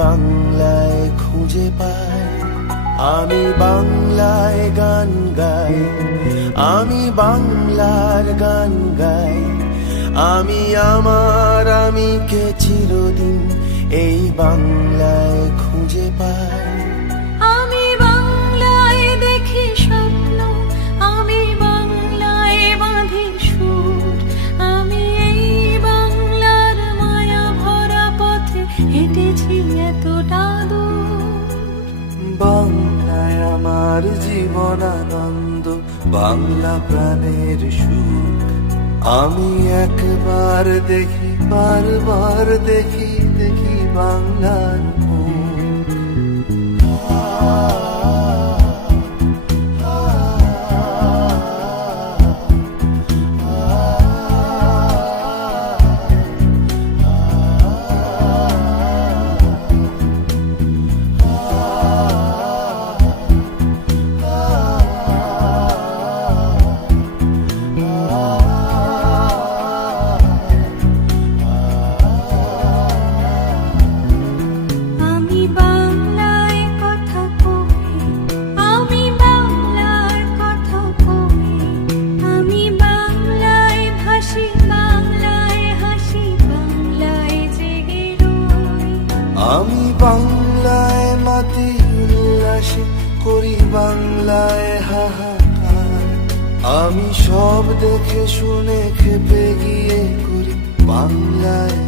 বাংলায় খুঁজে পাই। আমি বাংলায় গান গাই, আমি বাংলার গান গাই। আমি আমার আমিকে চিরদিন এই বাংলায় খুঁজে পাই। আমি বাংলায় দেখি স্বপ্ন, আমি বাংলায় বাঁধি সুর। আমি এই বাংলার মায়া ভরা পথে হেঁটেছি এতটা দূর। বাংলায় আমার জীবন আনন্দ, বাংলা প্রাণের সুখ। আমি একবার দেখি, বারবার দেখি, দেখি বাংলার মুখ। আমি বাংলায় কথা কই, আমি বাংলার কথা কই। আমি বাংলায় ভাসি, বাংলায় হাসি, বাংলায় জেগে রই। আমি বাংলায় মাতি উল্লাসে করি, বাংলায় হাহাকার। আমি সব দেখে শুনে খেপে গিয়ে করি বাংলায়